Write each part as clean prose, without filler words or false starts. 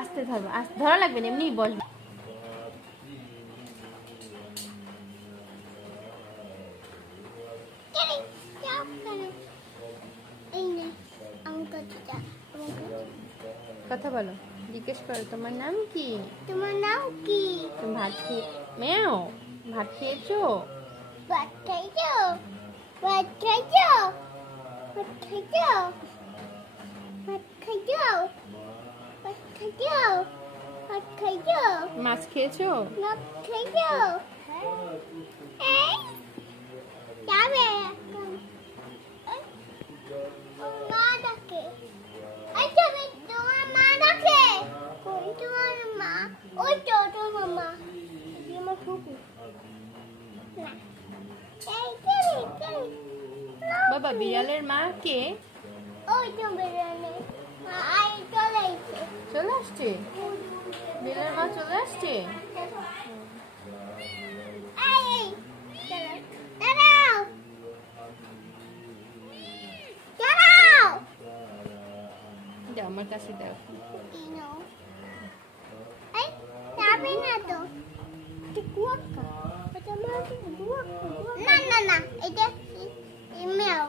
আস্তে ধরো, আস্তে ধরা লাগবে না, এমনি বসবে। কথা বলো, জিজ্ঞেস করো তোমার নাম কি? তোমার নাম কি? তুমি ভাত খেয়ে মেও ভাত খেয়েছো? ভাত খাইছো? ভাত খাইছো? ভাত খাইছো? ভাত খাইছো? ভাত খাইছো? ভাত খাইছো? মাছ খেয়েছো? মাছ খাইছো? এই যাবে মা ডাকে। এই যাবে তোমার মা ডাকে। কোন তোমার মা? ওই তো তোমার মা। আমার ফুপু। না এই কে? বাবা বিড়ালের মা কে? ওই তো বিড়ালে মা আই চলে এসেছে। চলে আসছে? বিড়ালের মা চলে আসছে? এই দাঁড়াও দাঁড়াও। যাও আমার কাছে দাও। এই যাবে না তো। কুয়াকা না না না, এটা মেও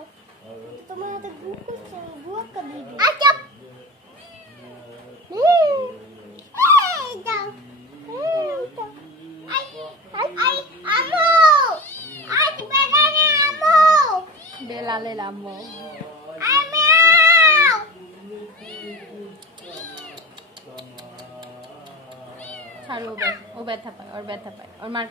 তোমার হাতে গুয়াকা দিবি। আচ্ছা এই দাও। আই আমো আজ বেলানে আমো বেলালের আম্মু। আই মেও ছাড়ো, ও ব্যথা পায়, ওর ব্যথা পায়, ওর মার